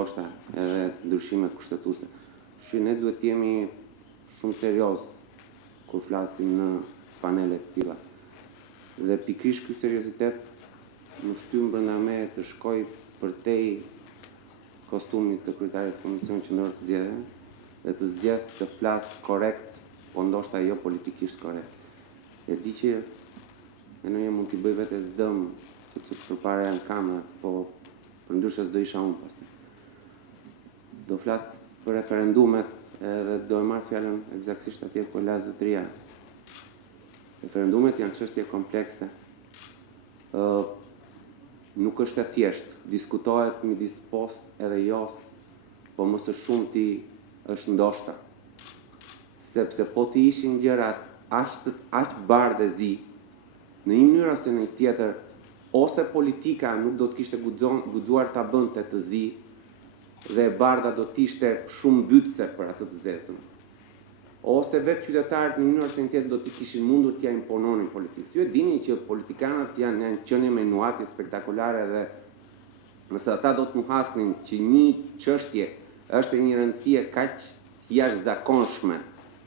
ndoshta edhe ndryshimet kushtetuese. Që ne duhet të jemi shumë serioz kur flasim në panele të tilla. Dhe pikrisht ky seriozitet më shtym brenda me të shkoj përtej kostumit të kryetarit të Komisionit Qendror të Zgjedhjeve dhe të zgjedh të flas korrekt, po ndoshta jo politikisht korrekt. E di që ndonjëherë mund t'i bëj vetes dëm sepse përpara janë kamerat, po përndryshe s'do isha unë pastaj. Do flas për referendumet edhe do e marr fjalën eksaktësisht atje ku la zotëria. Referendumet janë çështje komplekse. Nuk është e thjesht, diskutohet midis pos edhe jos, po më së shumti është ndoshta. Sepse po të ishin gjërat aq bardhë e zi, në një mënyrë ose në një tjetër, ose politika nuk do të kishte guxuar ta bënte të zi, dhe e bardha do të ishte shumë mbytëse për atë të zezën. Ose vetë qytetarët në një mënyrë ose një tjetër do të kishin mundur t'ia impononin politikës. Ju e dini që politikanët janë qenie me innuati spektakolare dhe nëse ata do të muhasnin që një çështje është e një rëndësie kaq jashtëzakonshme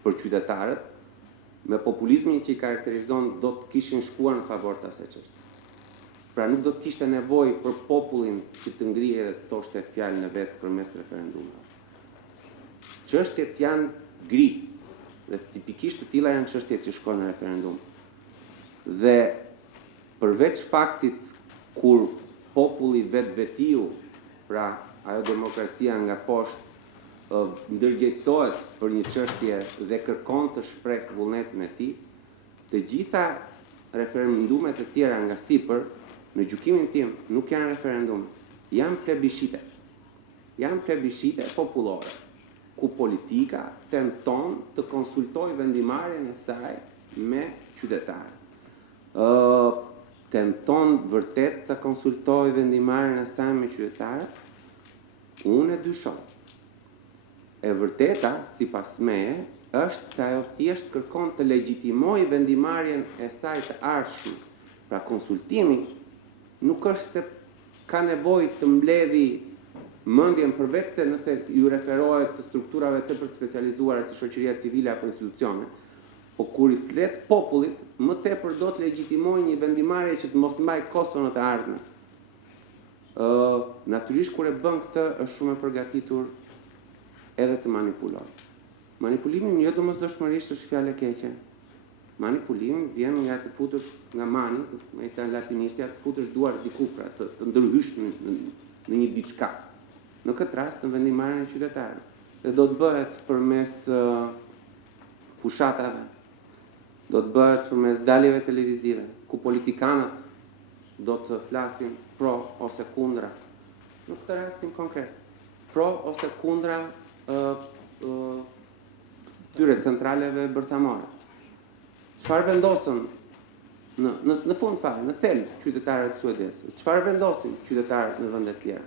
për qytetarët, me populizmin që i karakterizon do të kishin shkuar në favor të asaj çështje. Pra nuk do të kishte nevojë për popullin që të ngrihej dhe të thoshte fjalën e vet përmes referendumit. Çështjet janë gri dhe tipikisht të tilla janë çështjet që shkojnë në referendum. Dhe përveç faktit kur populli vetvetiu, pra ajo demokracia nga poshtë, ndërgjegjësohet për një çështje dhe kërkon të shpreh vullnetin e tij, të gjitha referendumet e tjera nga sipër, në gjykimin tim, nuk janë referendum, janë plebishite. Janë plebishite popullore, ku politika tenton të konsultojë vendimarrjen e saj me qytetarët. Tenton vërtet të konsultojë vendimarrjen e saj me qytetarët? Unë e dyshoj. E vërteta, sipas meje, është se ajo thjesht kërkon të legjitimojë vendimarrjen e saj të ardhshme. Pra konsultimi nuk është se ka nevojë të mbledhi mendjen për vetë se nëse ju referohet të strukturave të specializuara si shoqëria civile apo institucione, po kur i flet popullit, më tepër do të legjitimojë një vendimarrje që të mos mbajë kosto në të ardhmen. Natyrisht kur e bën këtë është shumë e përgatitur edhe të manipuloj. Manipulimi jo domosdoshmërisht është fjalë e keqe. Manipulimi vjen nga të futesh nga mani, me italian latinishtja, të futesh duar diku, pra të ndërhysh në një diçka. Në këtë rast në vendimarrjen e qytetarëve. Dhe do të bëhet përmes fushatave, do të bëhet përmes daljeve televizive, ku politikanët do të flasin pro ose kundra. Në këtë rastin konkret, pro ose kundra tyre centraleve bërthamore. Çfarë vendosën në fund fare, në thelb qytetarët suedezë? Çfarë vendosin qytetarët në vende të tjera?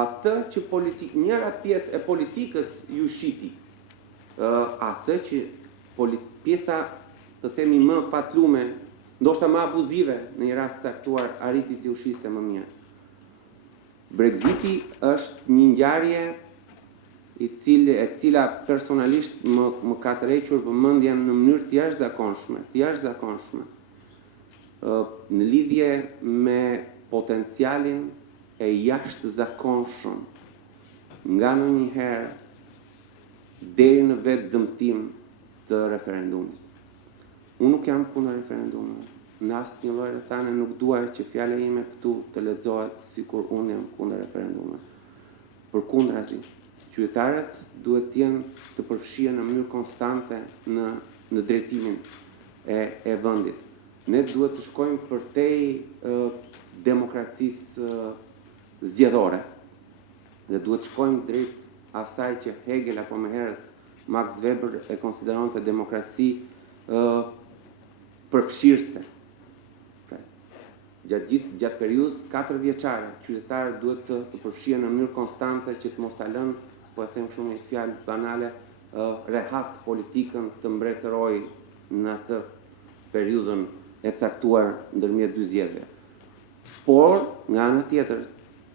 Atë që njëra pjesë e politikës ju shiti, atë që pjesa, të themi, më fatlume, ndoshta më abuzive në një rast caktuar, arriti të ushiste më mirë. Brexiti është një ngjarje e cila personalisht më ka tërhequr vëmendjen në mënyrë të jashtëzakonshme, në lidhje me potencialin e jashtëzakonshëm nga ndonjëherë deri në vetë dëmtim të referendumit. Unë nuk jam kundër referendumit. Në asnjë lloj rrethane nuk dua që fjala ime këtu të lexohet sikur unë jam kundër referendumit. Përkundrazi, qytetarët duhet të jenë të përfshirë në mënyrë konstante në drejtimin e vendit. Ne duhet të shkojmë përtej demokracisë zgjedhore dhe duhet të shkojmë drejt asaj që Hegel apo më herët Max Weber e konsideronte demokraci përfshirëse. Gjatë periudhës 4 vjeçare, qytetarët duhet të përfshihen në mënyrë konstante që të mos ta lënë, po e them shumë një fjalë banale, rehat politikën të mbretëroj në atë periudhën e caktuar ndërmjet dy zgjedhjeve. Por, nga ana tjetër,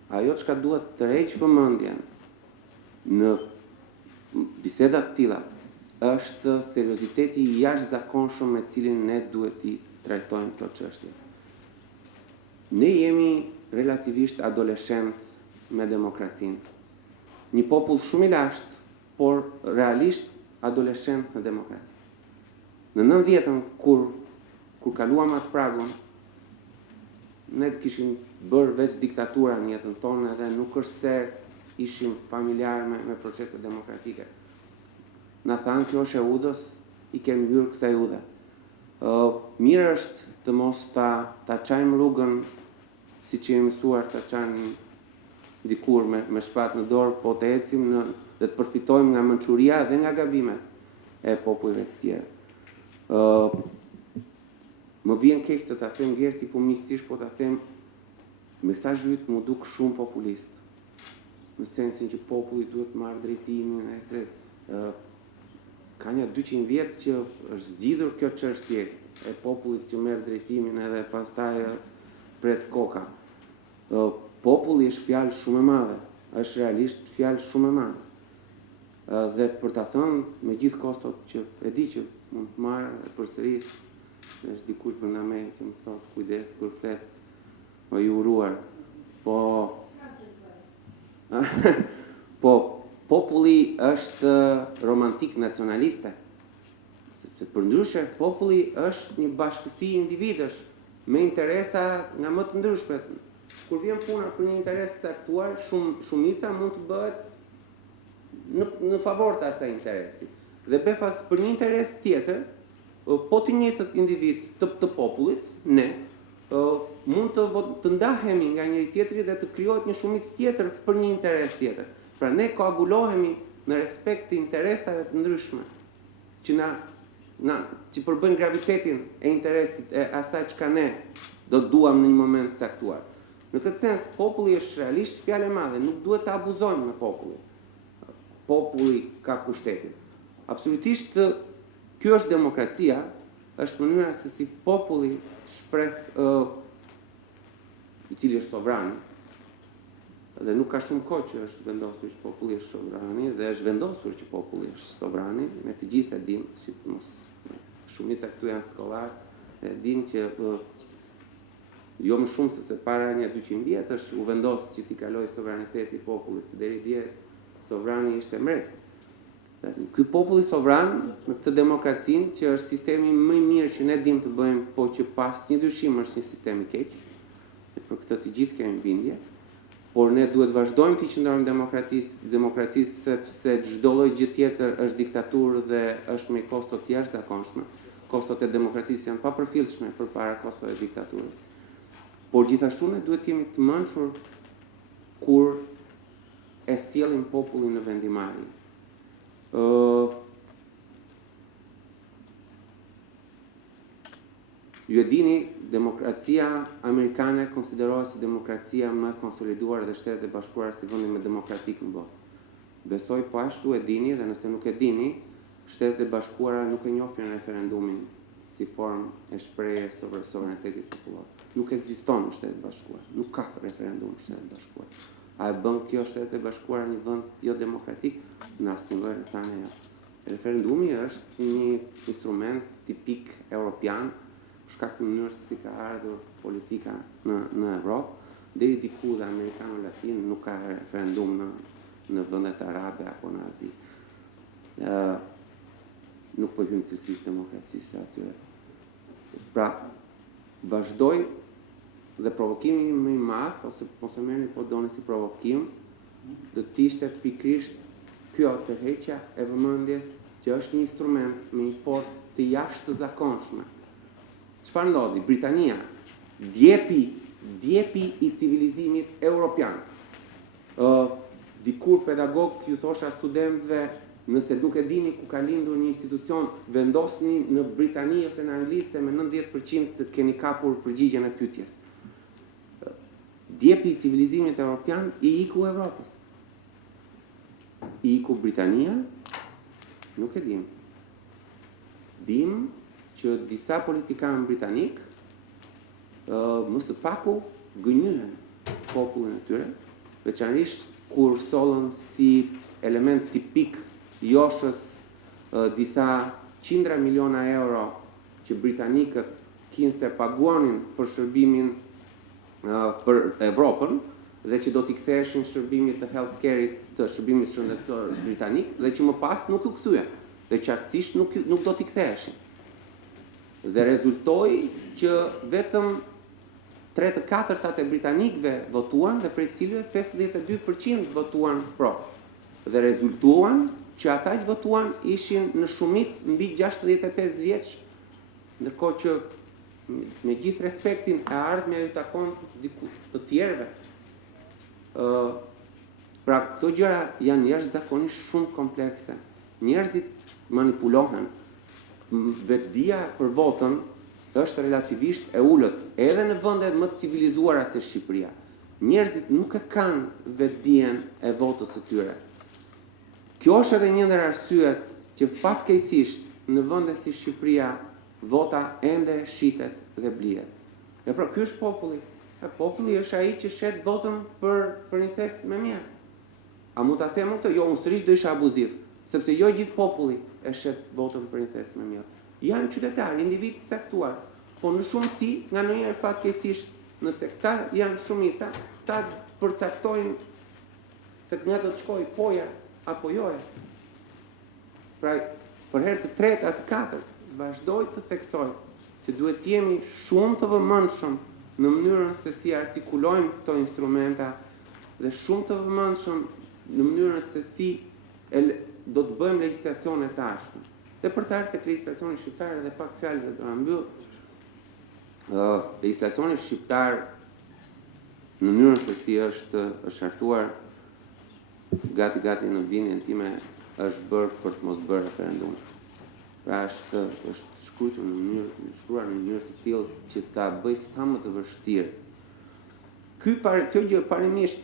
ajo çka duhet të rreq vëmendjen në bisedat të tilla është serioziteti I jashtëzakonshëm me cilin ne duhet t'i trajtojmë këto çështje. Ne jemi relativisht adoleshent me demokracinë. Një popull shumë I lashtë, por realisht adoleshent në demokraci. Në 90-ën, kur kaluam atë pragun, ne kishim bërë veç diktatura në jetën tonë edhe nuk është se ishim familjar me procese demokratike. Na thanë kjo është e udhës, I kemi hyrë kësaj udhe. Mirë është të mos ta çajmë rrugën siç jemi mësuar ta çajmë dikur me shpatë në dorë, po të ecim dhe të përfitojmë nga mençuria dhe nga gabimet e popujve të tjerë. Më vjen keq të ta them Gerti, po miqësisht po ta them, mesazhi yt më duk shumë populist. Në sensin që populli duhet të marrë drejtimin ka një 200 vjet që është zgjidhur kjo çështje e popullit që merr drejtimin edhe pastaj pret koka. Populli është fjalë shumë e madhe, është realisht fjalë shumë e madhe. Dhe për ta thënë me gjithë kostot që e di që mund të marr e përsëris, është dikush brenda me që më thotë kujdes kur flet o I uruar. Po populli është romantik nacionaliste. Sepse përndryshe populli është një bashkësi individësh me interesa nga më të ndryshmet. Kur vjen puna për një interes të caktuar, shumica mund të bëhet në favor të asaj interesi. Dhe befas për një interes tjetër, po të njëjtët individ të popullit, ne mund të ndahemi nga njëri tjetri dhe të krijohet një shumicë tjetër për një interes tjetër. Pra ne koagulohemi në respekt të interesave të ndryshme që përbën gravitetin e interesit e asaj çka ne do të duam në një moment të caktuar. Në këtë sens, populli është realisht fjalë e madhe, nuk duhet të abuzojmë me popullin. Populli ka pushtetin. Absolutisht, kjo është demokracia, është mënyra se si populli shpreh I cili është sovrani, dhe nuk ka shumë kohë që është vendosur që populli është sovrani dhe është vendosur që populli është sovrani, ne të gjithë e dimë, si të mos shumica këtu janë skollar, e dinë që jo më shumë se para një 200 vjetësh u vendos që t'i kaloj sovraniteti popullit, se deri dje sovrani ishte mreti. Ky populli sovran në këtë demokracinë që është sistemi më I mirë që ne dimë të bëjmë, po që pas një dyshim është një sistem I keq, për këtë të gjithë kemi bindje, por ne duhet vazhdojmë të qëndrojmë demokracisë sepse çdo lloj gjë tjetër është diktaturë dhe është me kosto të jashtëzakonshme. Kostot e demokracisë janë papërfillshme përpara kostove të diktaturës. Por gjithashtu ne duhet të jemi të mençur kur e sjellim popullin në vendimarrje. Ju e dini, demokracia amerikane konsiderohet si demokracia më konsoliduar dhe Shtetet e Bashkuara si vendi më demokratik në botë. Besoj po ashtu e dini dhe nëse nuk e dini, Shtetet e Bashkuara nuk e njohin referendumin si formë e shprehjes së sovranitetit popullor. Nuk ekziston në Shtetet e Bashkuara, nuk ka referendum në Shtetet e Bashkuara. A e bën kjo Shtetet e Bashkuara një vend jo demokratik? Në asnjë lloj rethane jo. Referendumi është një instrument tipik europian, shkak të mënyrës si ka ardhur politika në Evropë, deri diku dhe Amerikanu Latin nuk ka referendum në vendet arabe apo në Azi. Nuk po hyn cilësisë demokracisë atyre. Pra, vazhdoj dhe provokimi më I madh, ose mos e merrni po doni si provokim, do të ishte pikërisht kjo tërheqja e vëmendjes që është një instrument me një forcë të jashtëzakonshme. Çfarë ndodhi? Britania, djepi I civilizimit europian. Dikur pedagog ju thosha studentëve, nëse nuk e dini ku ka lindur një institucion, vendosni në Britani ose në Angli se me 90% të keni kapur përgjigjen e pyetjes. Djepi I civilizimit europian I iku Evropës. I iku Britania? Nuk e dim. Dim që disa politikanë britanik më së paku gënjyhen popullin e tyre veçanërisht kur sollën si element tipik joshës disa qindra miliona euro që britanikët kinë se paguanin për shërbimin për Evropën dhe që do t'i ktheheshin shërbimit të healthcare-it, të shërbimit shëndetësor britanik dhe që më pas nuk u kthyen dhe qartësisht nuk do t'i ktheheshin. Dhe rezultoi që vetëm 3/4 e britanikëve votuan dhe prej cilëve 52% votuan pro. Dhe rezultuan që ata që votuan ishin në shumicë mbi 65 vjeç, ndërkohë që me gjithë respektin e ardhmja ju takon të tjerëve. Pra këto gjëra janë jashtëzakonisht shumë komplekse. Njerëzit manipulohen. Vetdia për votën është relativisht e ulët, edhe në vende më të civilizuara se Shqipëria. Njerëzit nuk e kanë vetdijen e votës së tyre. Kjo është edhe një ndër arsyet që fatkeqësisht në vende si Shqipëria vota ende shitet dhe blihet. Dhe pra ky është populli. Populli është ai që shet votën për një thes më mirë. A mund ta them këtë? Jo, unë sërish do isha abuziv, sepse jo gjithë populli e shet votën për një thes më mirë. Janë qytetarë, individ caktuar, po në shumësi nga ndonjëherë fatkeqësisht, nëse këta janë shumica, këta përcaktojnë se nga do të shkojë poja apo joja. Pra, për herë të tretë atë katërt, vazhdoj të theksoj që duhet të jemi shumë të vëmendshëm në mënyrën se si artikulojmë këto instrumenta dhe shumë të vëmendshëm në mënyrën se si do të bëjmë legjislacione të ashme. Dhe për të ardhur tek legjislacioni shqiptar edhe pak fjalë dhe do ta mbyll. Legjislacioni shqiptar në mënyrën se si është hartuar gati në bindjen time është bërë për të mos bërë referendum. Pra është shkruar në mënyrë të tillë që ta bëj sa më të vështirë. Kjo gjë parimisht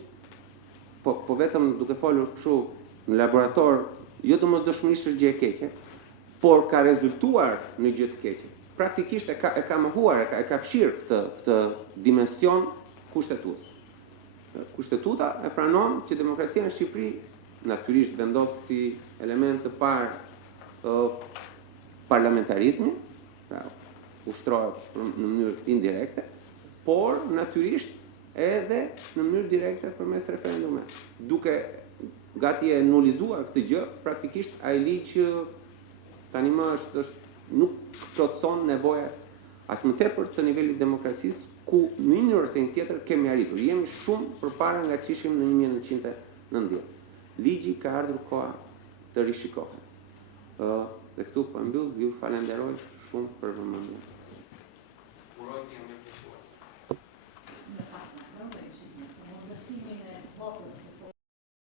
po vetëm duke folur kështu në laborator, jo domosdoshmërisht është gjë e keqe, por ka rezultuar në gjë të keqe. Praktikisht e ka mohuar, e ka fshirë këtë dimension kushtetues. Kushtetuta e pranon që demokracia në Shqipëri natyrisht vendos si element të parë parlamentarizmi, pra ushtrohet në mënyrë indirekte, por natyrisht edhe në mënyrë direkte përmes referendumet. Duke gati e nullizuar këtë gjë, praktikisht ai ligj tani më nuk plotëson nevojat aq më tepër të nivelit demokracisë, ku në një mënyrë ose një tjetër kemi arritur. Jemi shumë përpara nga që ishim në 1990. Ligji ka ardhur koha të rishikohet. Dhe këtu po mbyll, ju falenderoj shumë për vëmendjen.